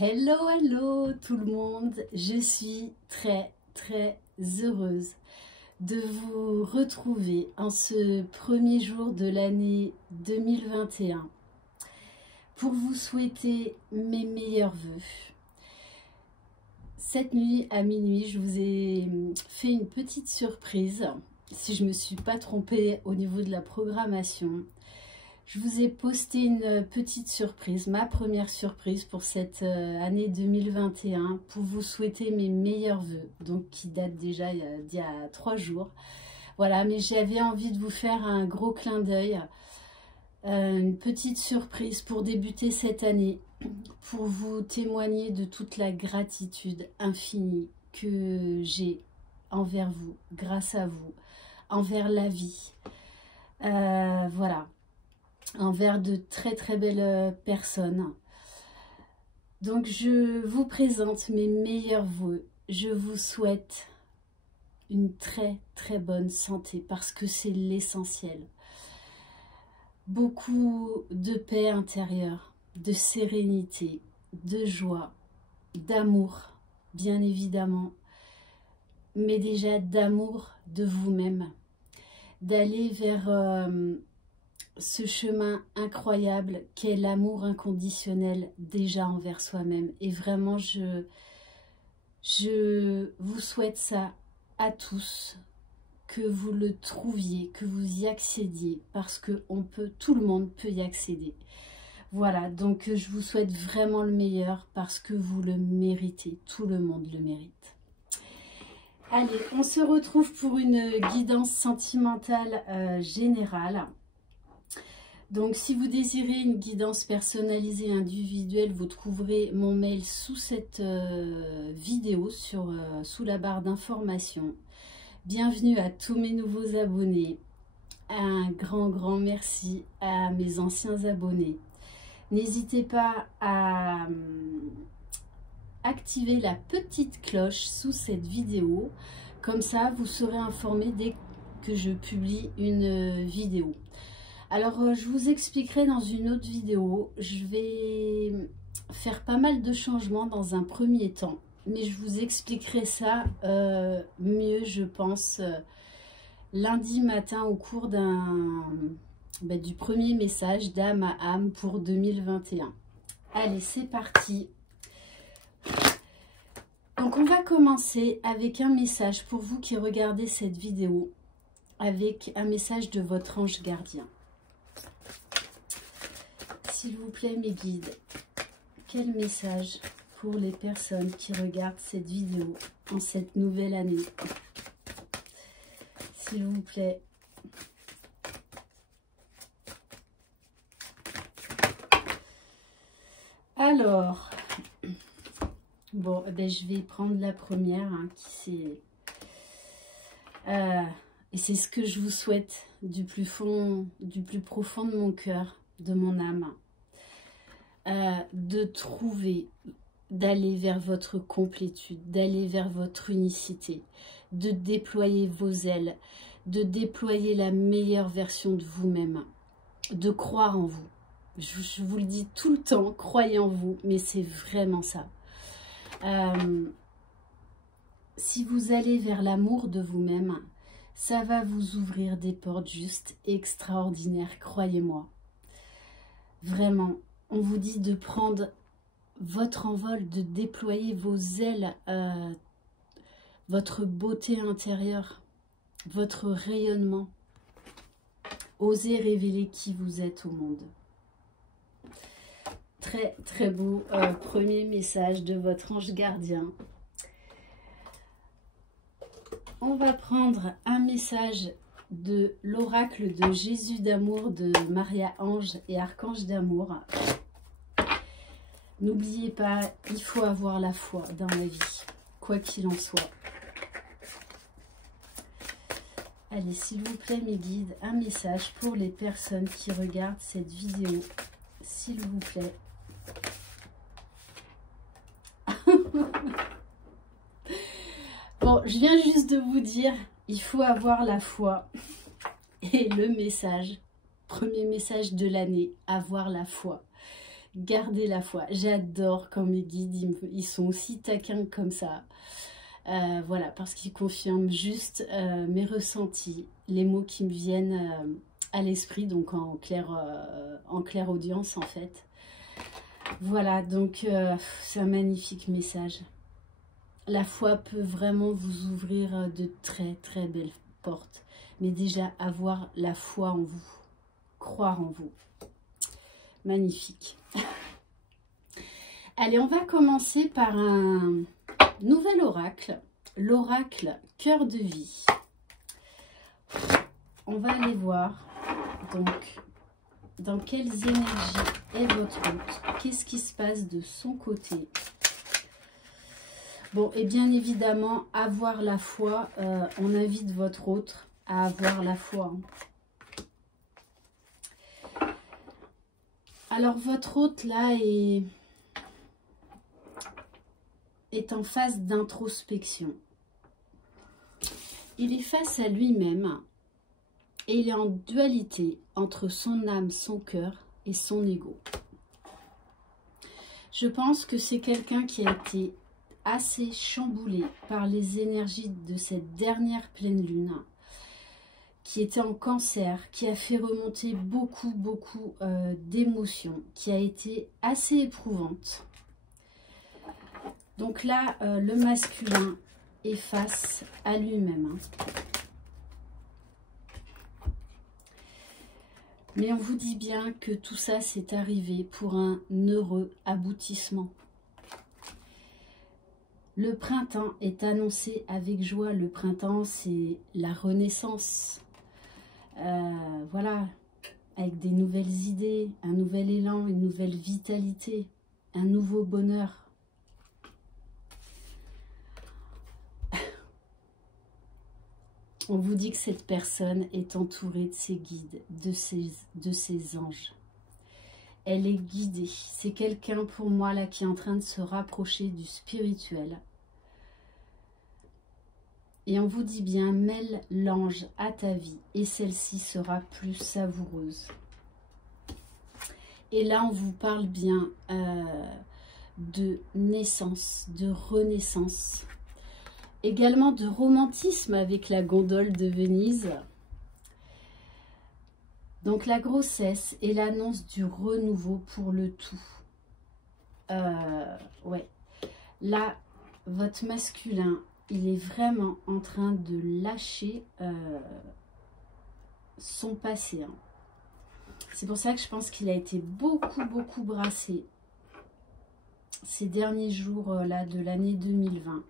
Hello, hello tout le monde, je suis très heureuse de vous retrouver en ce premier jour de l'année 2021 pour vous souhaiter mes meilleurs vœux. Cette nuit à minuit, je vous ai fait une petite surprise, si je ne me suis pas trompée au niveau de la programmation. Je vous ai posté une petite surprise, ma première surprise pour cette année 2021, pour vous souhaiter mes meilleurs vœux, donc qui datent déjà d'il y a 3 jours. Voilà, mais j'avais envie de vous faire un gros clin d'œil, une petite surprise pour débuter cette année, pour vous témoigner de toute la gratitude infinie que j'ai envers vous, grâce à vous, envers la vie. Voilà. Envers de très belles personnes. Donc je vous présente mes meilleurs vœux. Je vous souhaite une très bonne santé parce que c'est l'essentiel. Beaucoup de paix intérieure, de sérénité, de joie, d'amour, bien évidemment, mais déjà d'amour de vous-même, d'aller vers ce chemin incroyable qu'est l'amour inconditionnel déjà envers soi-même. Et vraiment, je vous souhaite ça à tous, que vous le trouviez, que vous y accédiez, parce que tout le monde peut y accéder. Voilà, donc je vous souhaite vraiment le meilleur parce que vous le méritez, tout le monde le mérite. Allez, on se retrouve pour une guidance sentimentale générale. Donc, si vous désirez une guidance personnalisée individuelle, vous trouverez mon mail sous cette vidéo, sous la barre d'information. Bienvenue à tous mes nouveaux abonnés. Un grand merci à mes anciens abonnés. N'hésitez pas à activer la petite cloche sous cette vidéo. Comme ça, vous serez informé dès que je publie une vidéo. Alors, je vous expliquerai dans une autre vidéo. Je vais faire pas mal de changements dans un premier temps. Mais je vous expliquerai ça mieux, je pense, lundi matin au cours du premier message d'âme à âme pour 2021. Allez, c'est parti. Donc, on va commencer avec un message pour vous qui regardez cette vidéo, avec un message de votre ange gardien. S'il vous plaît, mes guides, quel message pour les personnes qui regardent cette vidéo en cette nouvelle année? S'il vous plaît. Alors, bon, je vais prendre la première, et c'est ce que je vous souhaite du plus profond de mon cœur, de mon âme. De trouver, d'aller vers votre complétude, d'aller vers votre unicité, de déployer vos ailes, de déployer la meilleure version de vous-même, de croire en vous. Je vous le dis tout le temps, croyez en vous, mais c'est vraiment ça. Si vous allez vers l'amour de vous-même, ça va vous ouvrir des portes juste extraordinaires, croyez-moi. Vraiment. On vous dit de prendre votre envol, de déployer vos ailes, votre beauté intérieure, votre rayonnement. Osez révéler qui vous êtes au monde. Très beau premier message de votre ange gardien. On va prendre un message de l'oracle de Jésus d'amour de Maria Ange et Archange d'amour. N'oubliez pas, il faut avoir la foi dans la vie, quoi qu'il en soit. Allez, s'il vous plaît, mes guides, un message pour les personnes qui regardent cette vidéo, s'il vous plaît. Bon, je viens juste de vous dire, il faut avoir la foi. Et le message, premier message de l'année, avoir la foi. Gardez la foi. J'adore quand mes guides, ils sont aussi taquins comme ça. Voilà, parce qu'ils confirment juste mes ressentis, les mots qui me viennent à l'esprit, donc en claire audience en fait. Voilà, donc c'est un magnifique message. La foi peut vraiment vous ouvrir de très très belles portes. Mais déjà, avoir la foi en vous, croire en vous. Magnifique. Allez, on va commencer par un nouvel oracle. L'oracle cœur de vie. On va aller voir donc dans quelles énergies est votre hôte. Qu'est-ce qui se passe de son côté? Bon, et bien évidemment, avoir la foi, on invite votre hôte à avoir la foi. Alors, votre hôte, là, est en phase d'introspection. Il est face à lui-même et il est en dualité entre son âme, son cœur et son ego. Je pense que c'est quelqu'un qui a été assez chamboulé par les énergies de cette dernière pleine lune, qui était en cancer, qui a fait remonter beaucoup d'émotions, qui a été assez éprouvante. Donc là, le masculin est face à lui-même. Mais on vous dit bien que tout ça s'est arrivé pour un heureux aboutissement. Le printemps est annoncé avec joie. Le printemps, c'est la renaissance. Voilà, avec des nouvelles idées, un nouvel élan, une nouvelle vitalité, un nouveau bonheur. On vous dit que cette personne est entourée de ses guides, de ses anges. Elle est guidée. C'est quelqu'un pour moi là qui est en train de se rapprocher du spirituel. Et on vous dit bien, mêle l'ange à ta vie et celle-ci sera plus savoureuse. Et là, on vous parle bien de naissance, de renaissance. Également de romantisme avec la gondole de Venise. Donc la grossesse et l'annonce du renouveau pour le tout. Ouais. Là, votre masculin, il est vraiment en train de lâcher son passé. Hein. C'est pour ça que je pense qu'il a été beaucoup brassé ces derniers jours là de l'année 2020.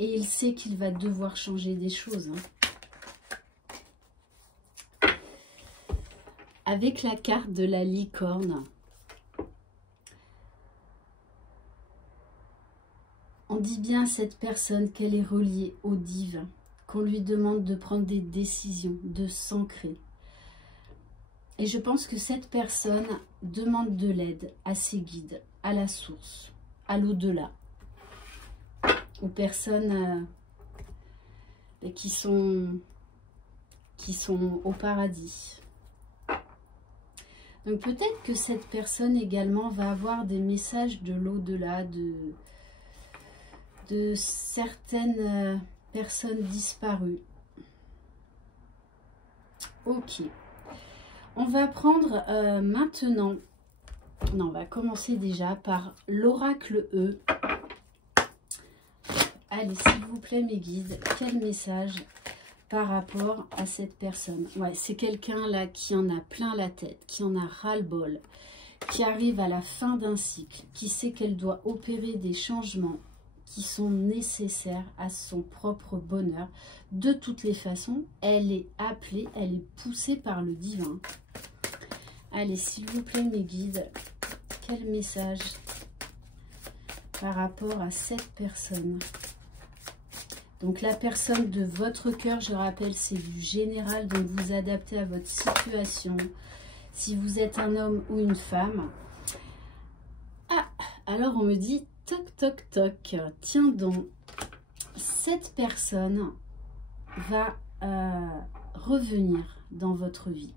Et il sait qu'il va devoir changer des choses. Hein. Avec la carte de la licorne, on dit bien à cette personne qu'elle est reliée au divin, qu'on lui demande de prendre des décisions, de s'ancrer. Et je pense que cette personne demande de l'aide à ses guides, à la source, à l'au-delà, aux personnes qui sont au paradis. Donc peut-être que cette personne également va avoir des messages de l'au-delà, de certaines personnes disparues. Ok. On va prendre maintenant, non, on va commencer déjà par l'oracle E. Allez, s'il vous plaît, mes guides, quel message par rapport à cette personne? Ouais, c'est quelqu'un là qui en a plein la tête, qui en a ras-le-bol, qui arrive à la fin d'un cycle, qui sait qu'elle doit opérer des changements qui sont nécessaires à son propre bonheur. De toutes les façons, elle est appelée, elle est poussée par le divin. Allez, s'il vous plaît, mes guides, quel message par rapport à cette personne? Donc la personne de votre cœur, je rappelle, c'est du général, donc vous adaptez à votre situation. Si vous êtes un homme ou une femme. Ah, alors on me dit, toc, toc, toc. Tiens donc, cette personne va revenir dans votre vie.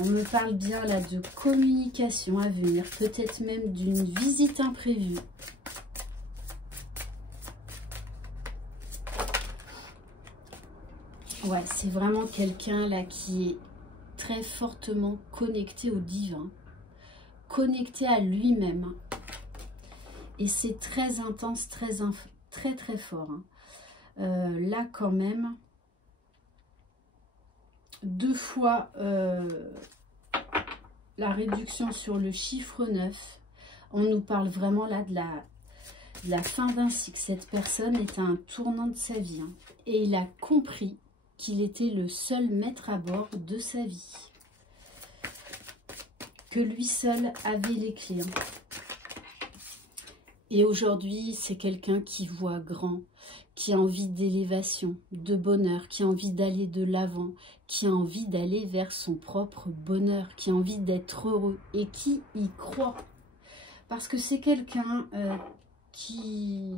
On me parle bien là de communication à venir, peut-être même d'une visite imprévue. Ouais, c'est vraiment quelqu'un là qui est très fortement connecté au divin, connecté à lui-même. Et c'est très intense, très fort. Là quand même, 2 fois la réduction sur le chiffre 9. On nous parle vraiment là de la fin d'un cycle. Cette personne est à un tournant de sa vie. Et il a compris qu'il était le seul maître à bord de sa vie. Que lui seul avait les clés. Et aujourd'hui, c'est quelqu'un qui voit grand, qui a envie d'élévation, de bonheur, qui a envie d'aller de l'avant, qui a envie d'aller vers son propre bonheur, qui a envie d'être heureux et qui y croit. Parce que c'est quelqu'un qui,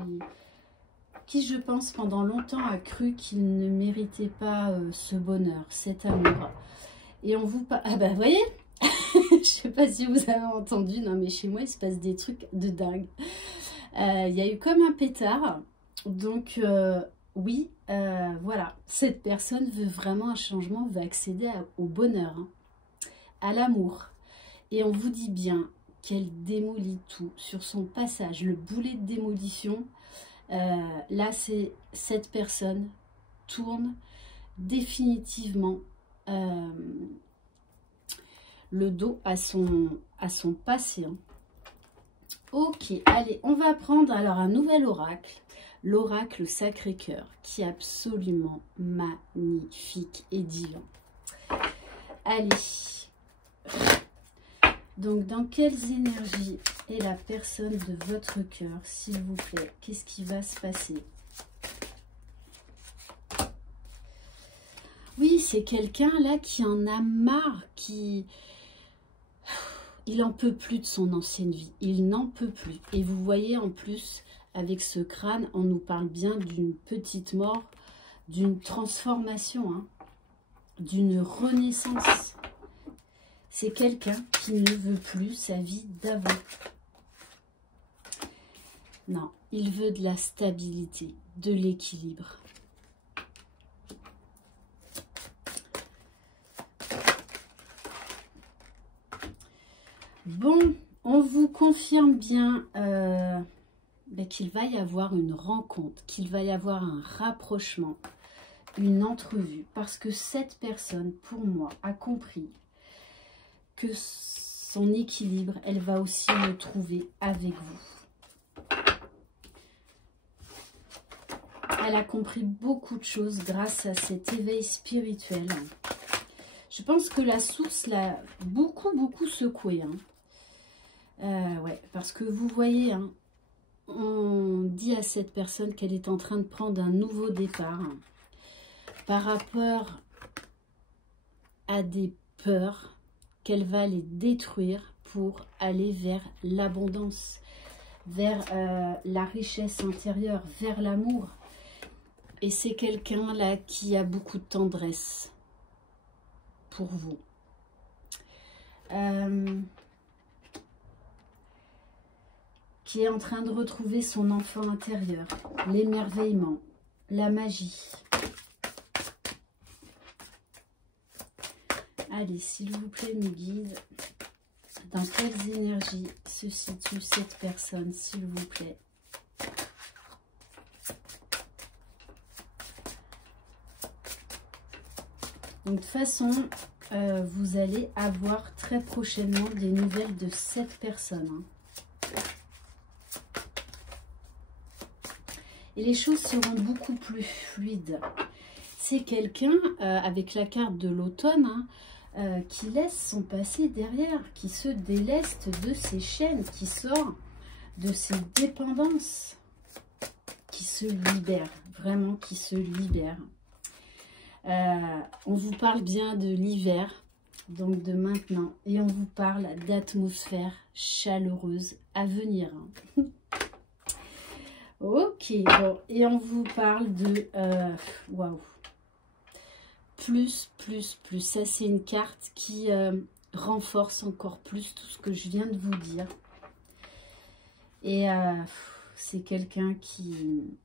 je pense, pendant longtemps a cru qu'il ne méritait pas ce bonheur, cet amour. Et on vous parle... Ah bah, vous voyez, je sais pas si vous avez entendu, non mais chez moi, il se passe des trucs de dingue. Il y a eu comme un pétard. Donc, oui, voilà, cette personne veut vraiment un changement, veut accéder au bonheur, hein, à l'amour. Et on vous dit bien qu'elle démolit tout sur son passage, le boulet de démolition. Là, c'est cette personne tourne définitivement le dos à son passé. Hein. Ok, allez, on va prendre alors un nouvel oracle. L'oracle Sacré-Cœur, qui est absolument magnifique et divin. Allez. Donc, dans quelles énergies est la personne de votre cœur, s'il vous plaît? Qu'est-ce qui va se passer? Oui, c'est quelqu'un là qui en a marre, qui... Il n'en peut plus de son ancienne vie. Il n'en peut plus. Et vous voyez en plus... Avec ce crâne, on nous parle bien d'une petite mort, d'une transformation, hein, d'une renaissance. C'est quelqu'un qui ne veut plus sa vie d'avant. Non, il veut de la stabilité, de l'équilibre. Bon, on vous confirme bien... qu'il va y avoir une rencontre, qu'il va y avoir un rapprochement, une entrevue, parce que cette personne, pour moi, a compris que son équilibre, elle va aussi le trouver avec vous. Elle a compris beaucoup de choses grâce à cet éveil spirituel. Je pense que la source l'a beaucoup secoué. Hein. Ouais, parce que vous voyez... Hein, on dit à cette personne qu'elle est en train de prendre un nouveau départ par rapport à des peurs, qu'elle va les détruire pour aller vers l'abondance, vers la richesse intérieure, vers l'amour. Et c'est quelqu'un là qui a beaucoup de tendresse pour vous. Qui est en train de retrouver son enfant intérieur, l'émerveillement, la magie. Allez, s'il vous plaît, mes guides, dans quelles énergies se situe cette personne, s'il vous plaît? Donc, de toute façon, vous allez avoir très prochainement des nouvelles de cette personne. Hein. Et les choses seront beaucoup plus fluides. C'est quelqu'un, avec la carte de l'automne, hein, qui laisse son passé derrière, qui se déleste de ses chaînes, qui sort de ses dépendances, qui se libère, vraiment qui se libère. On vous parle bien de l'hiver, donc de maintenant, et on vous parle d'atmosphère chaleureuse à venir. Hein. Ok, bon, et on vous parle de... Waouh! plus. Ça, c'est une carte qui renforce encore plus tout ce que je viens de vous dire. Et c'est quelqu'un qui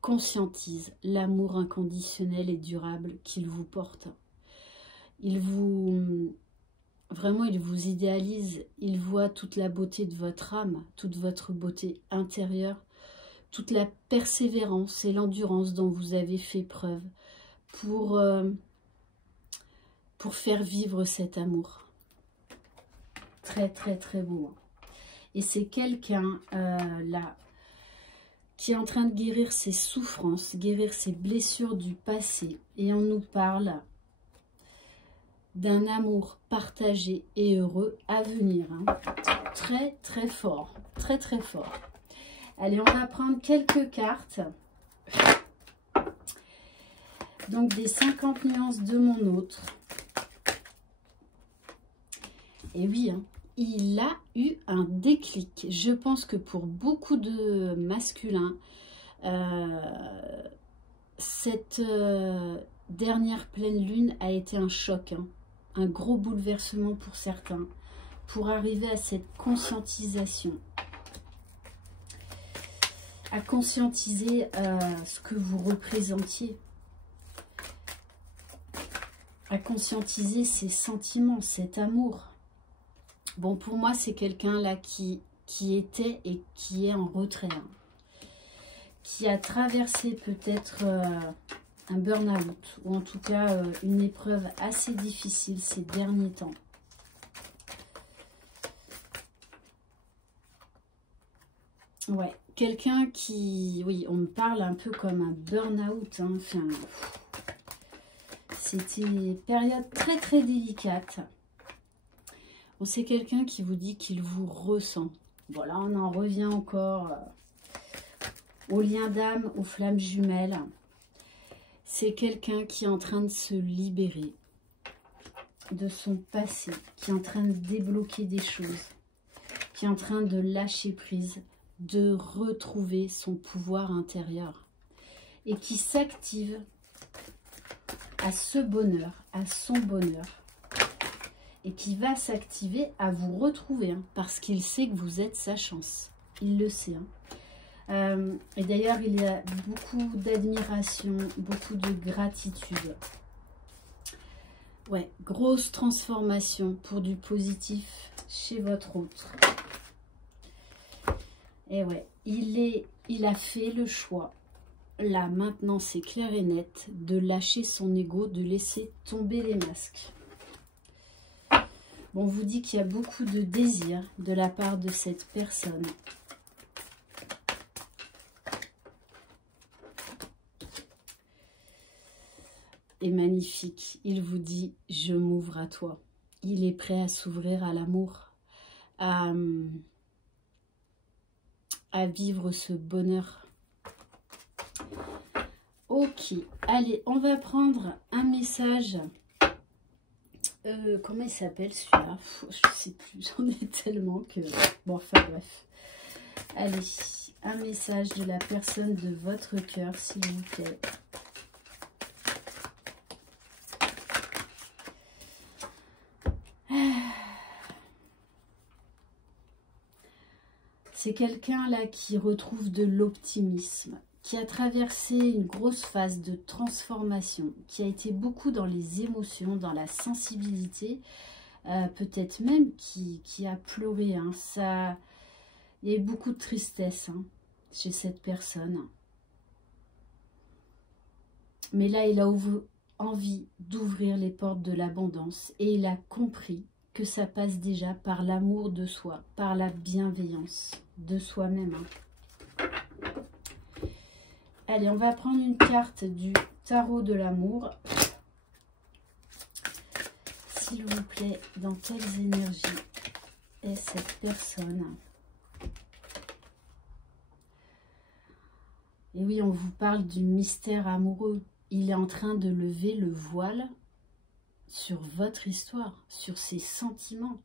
conscientise l'amour inconditionnel et durable qu'il vous porte. Vraiment, il vous idéalise, il voit toute la beauté de votre âme, toute votre beauté intérieure, toute la persévérance et l'endurance dont vous avez fait preuve pour faire vivre cet amour. Très beau. Et c'est quelqu'un là qui est en train de guérir ses souffrances, guérir ses blessures du passé. Et on nous parle d'un amour partagé et heureux à venir. Hein. Très fort. Très fort. Allez, on va prendre quelques cartes. Donc, des 50 nuances de mon autre. Et oui, hein, il a eu un déclic. Je pense que pour beaucoup de masculins, cette dernière pleine lune a été un choc, hein, un gros bouleversement pour certains, pour arriver à cette conscientisation, à conscientiser ce que vous représentiez, à conscientiser ses sentiments, cet amour. Bon, pour moi, c'est quelqu'un là qui était et qui est en retrait, hein, qui a traversé peut-être un burn-out, ou en tout cas une épreuve assez difficile ces derniers temps. Ouais, quelqu'un qui, oui, on me parle un peu comme un burn-out, hein, enfin, c'était une période très délicate. Bon, c'est quelqu'un qui vous dit qu'il vous ressent. Voilà, on en revient encore au lien d'âme, aux flammes jumelles. C'est quelqu'un qui est en train de se libérer de son passé, qui est en train de débloquer des choses, qui est en train de lâcher prise, de retrouver son pouvoir intérieur et qui s'active à ce bonheur, à son bonheur, et qui va s'activer à vous retrouver, hein, parce qu'il sait que vous êtes sa chance. Il le sait. Hein. Et d'ailleurs, il y a beaucoup d'admiration, beaucoup de gratitude. Ouais, grosse transformation pour du positif chez votre autre. Et ouais, il a fait le choix. Là, maintenant, c'est clair et net, de lâcher son ego, de laisser tomber les masques. Bon, on vous dit qu'il y a beaucoup de désir de la part de cette personne. Et magnifique, il vous dit, je m'ouvre à toi. Il est prêt à s'ouvrir à l'amour, à vivre ce bonheur. Ok, allez, on va prendre un message. Comment il s'appelle celui-là? Je ne sais plus, j'en ai tellement que... Bon, enfin bref. Allez, un message de la personne de votre cœur, s'il vous plaît. C'est quelqu'un là qui retrouve de l'optimisme, qui a traversé une grosse phase de transformation, qui a été beaucoup dans les émotions, dans la sensibilité, peut-être même qui a pleuré. Hein. Il y a eu beaucoup de tristesse, hein, chez cette personne. Mais là, il a envie d'ouvrir les portes de l'abondance et il a compris que ça passe déjà par l'amour de soi, par la bienveillance de soi-même. Hein. Allez, on va prendre une carte du tarot de l'amour. S'il vous plaît, dans quelles énergies est cette personne? Et oui, on vous parle du mystère amoureux. Il est en train de lever le voile sur votre histoire, sur ses sentiments,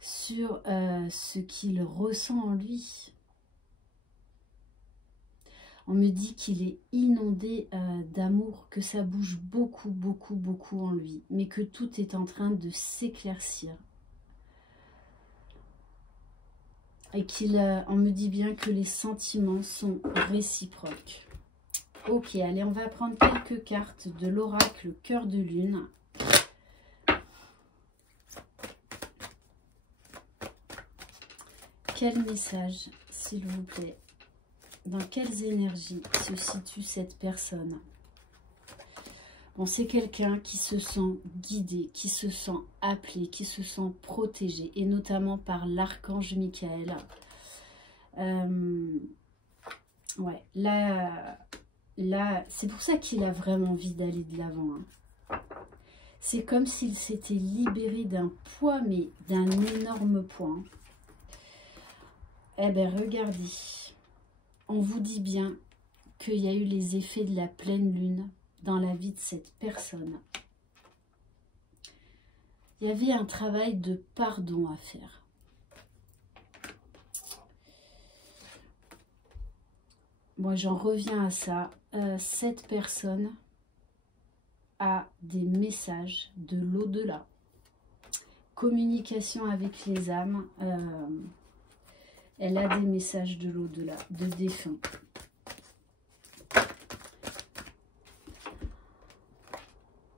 sur ce qu'il ressent en lui. On me dit qu'il est inondé d'amour, que ça bouge beaucoup, beaucoup, beaucoup en lui, mais que tout est en train de s'éclaircir. Et on me dit bien que les sentiments sont réciproques. Ok, allez, on va prendre quelques cartes de l'oracle Cœur de Lune. Quel message, s'il vous plaît? Dans quelles énergies se situe cette personne? Bon, c'est quelqu'un qui se sent guidé, qui se sent appelé, qui se sent protégé, et notamment par l'archange Michael. Ouais, là c'est pour ça qu'il a vraiment envie d'aller de l'avant. Hein. C'est comme s'il s'était libéré d'un poids, mais d'un énorme poids. Hein. Eh bien, regardez, on vous dit bien qu'il y a eu les effets de la pleine lune dans la vie de cette personne. Il y avait un travail de pardon à faire. Moi, j'en reviens à ça. Cette personne a des messages de l'au-delà. Communication avec les âmes. Elle a des messages de l'au-delà, de défunts.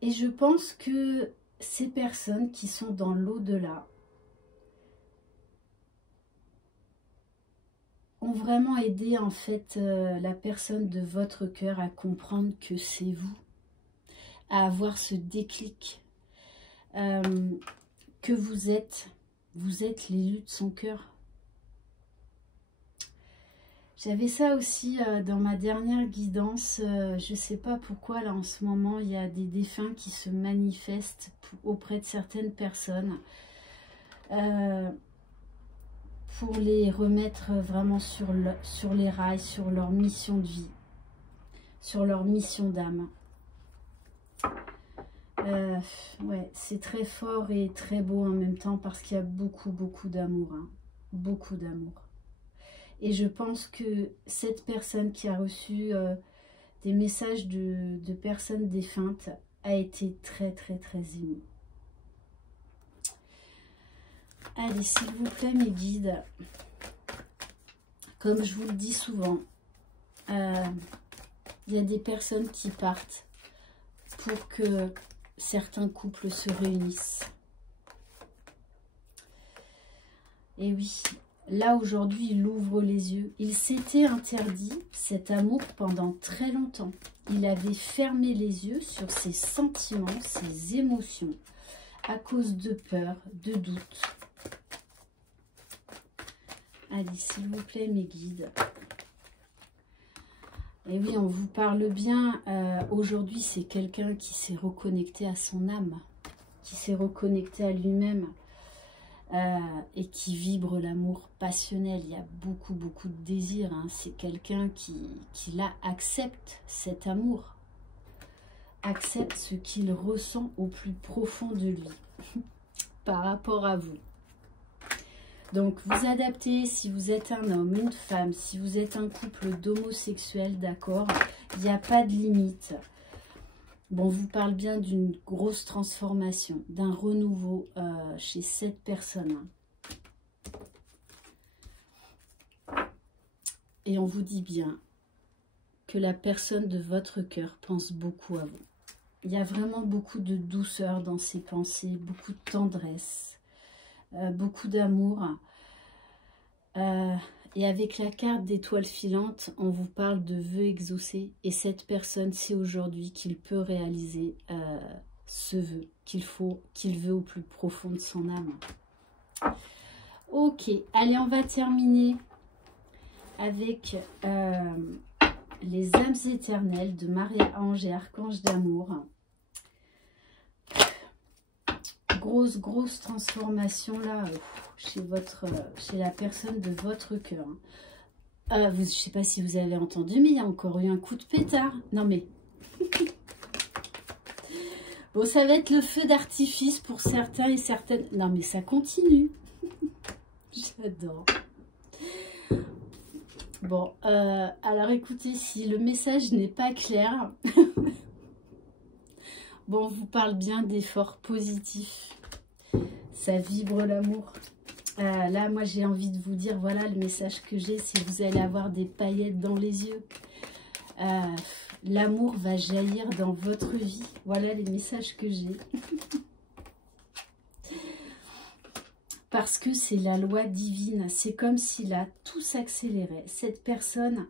Et je pense que ces personnes qui sont dans l'au-delà ont vraiment aidé en fait la personne de votre cœur à comprendre que c'est vous, à avoir ce déclic, que vous êtes l'élu de son cœur. J'avais ça aussi dans ma dernière guidance. Je ne sais pas pourquoi là en ce moment il y a des défunts qui se manifestent auprès de certaines personnes pour les remettre vraiment sur les rails, sur leur mission de vie, sur leur mission d'âme. Ouais, c'est très fort et très beau en même temps parce qu'il y a beaucoup, beaucoup d'amour. Hein, beaucoup d'amour. Et je pense que cette personne qui a reçu des messages de personnes défuntes a été très, très, très émue. Allez, s'il vous plaît, mes guides, comme je vous le dis souvent, il y a des personnes qui partent pour que certains couples se réunissent. Et oui, là aujourd'hui, il ouvre les yeux. Il s'était interdit cet amour pendant très longtemps. Il avait fermé les yeux sur ses sentiments, ses émotions, à cause de peur, de doute. Allez, s'il vous plaît, mes guides. Et oui, on vous parle bien. Aujourd'hui, c'est quelqu'un qui s'est reconnecté à son âme, qui s'est reconnecté à lui-même et qui vibre l'amour passionnel. Il y a beaucoup, beaucoup de désir. Hein. C'est quelqu'un qui là accepte cet amour, accepte ce qu'il ressent au plus profond de lui par rapport à vous. Donc, vous adaptez si vous êtes un homme, une femme, si vous êtes un couple d'homosexuels, d'accord, il n'y a pas de limite. Bon, on vous parle bien d'une grosse transformation, d'un renouveau chez cette personne. Et on vous dit bien que la personne de votre cœur pense beaucoup à vous. Il y a vraiment beaucoup de douceur dans ses pensées, beaucoup de tendresse. Beaucoup d'amour. Et avec la carte d'étoile filante, on vous parle de vœux exaucés. Et cette personne sait aujourd'hui qu'il peut réaliser ce vœu qu'il veut au plus profond de son âme. Ok, allez, on va terminer avec les âmes éternelles de Marie-Ange et Archange d'amour. Grosse transformation là chez la personne de votre cœur. Je ne sais pas si vous avez entendu, mais il y a encore eu un coup de pétard. Non mais... Bon, ça va être le feu d'artifice pour certains et certaines. Non mais ça continue. J'adore. Bon, alors écoutez, si le message n'est pas clair, bon, on vous parle bien d'efforts positifs. Ça vibre l'amour. Là, moi, j'ai envie de vous dire, voilà, le message que j'ai, c'est que vous allez avoir des paillettes dans les yeux. L'amour va jaillir dans votre vie. Voilà les messages que j'ai. Parce que c'est la loi divine. C'est comme si là, tout s'accélérait. Cette personne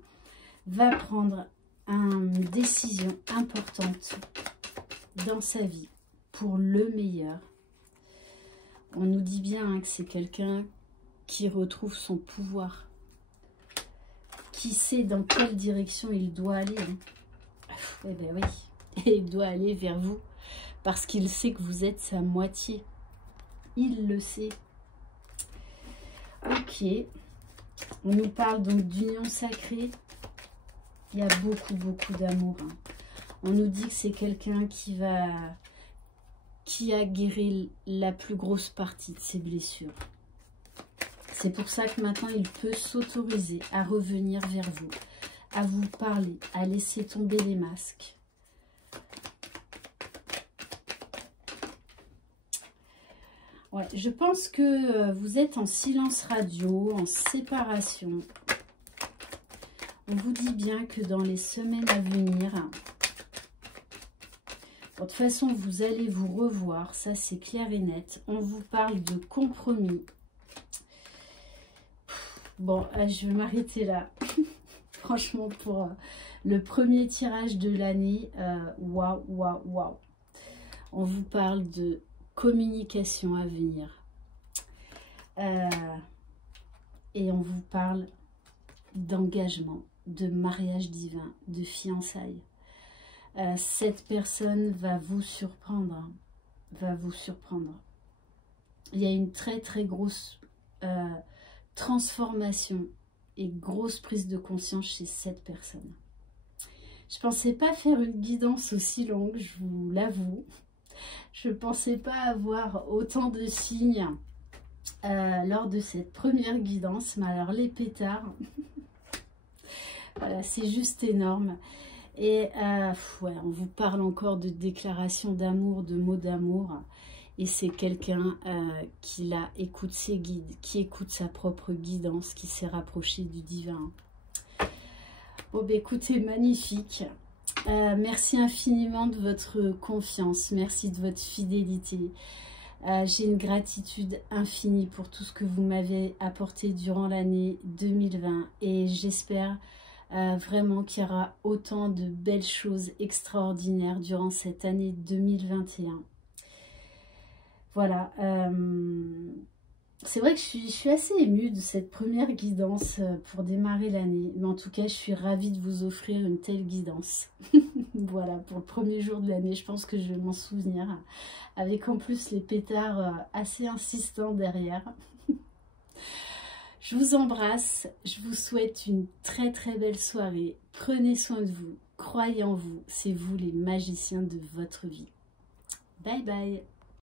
va prendre une décision importante dans sa vie pour le meilleur. On nous dit bien hein, que c'est quelqu'un qui retrouve son pouvoir, qui sait dans quelle direction il doit aller. Hein. Eh bien oui, et il doit aller vers vous parce qu'il sait que vous êtes sa moitié. Il le sait. Ok, on nous parle donc d'union sacrée. Il y a beaucoup d'amour. Hein. On nous dit que c'est quelqu'un qui a guéri la plus grosse partie de ses blessures. C'est pour ça que maintenant il peut s'autoriser à revenir vers vous, à vous parler, à laisser tomber les masques. Ouais, je pense que vous êtes en silence radio, en séparation. On vous dit bien que dans les semaines à venir, de toute façon, vous allez vous revoir, ça c'est clair et net. On vous parle de compromis. Bon, je vais m'arrêter là. Franchement, pour le premier tirage de l'année, waouh, waouh, waouh. On vous parle de communication à venir. Et on vous parle d'engagement, de mariage divin, de fiançailles. Cette personne va vous surprendre. Hein, va vous surprendre. Il y a une très grosse transformation et grosse prise de conscience chez cette personne. Je ne pensais pas faire une guidance aussi longue, je vous l'avoue. Je ne pensais pas avoir autant de signes lors de cette première guidance. Mais alors les pétards, voilà, c'est juste énorme. Et ouais, on vous parle encore de déclaration d'amour, de mots d'amour. Et c'est quelqu'un qui là écoute ses guides, qui écoute sa propre guidance, qui s'est rapproché du divin. Bon, bah, écoutez, magnifique. Merci infiniment de votre confiance, merci de votre fidélité. J'ai une gratitude infinie pour tout ce que vous m'avez apporté durant l'année 2020 et j'espère vraiment qu'il y aura autant de belles choses extraordinaires durant cette année 2021. Voilà, c'est vrai que je suis assez émue de cette première guidance pour démarrer l'année. Mais en tout cas, je suis ravie de vous offrir une telle guidance. Voilà, pour le premier jour de l'année, je pense que je vais m'en souvenir. Avec en plus les pétards assez insistants derrière. Je vous embrasse, je vous souhaite une très belle soirée. Prenez soin de vous, croyez en vous, c'est vous les magiciens de votre vie. Bye bye.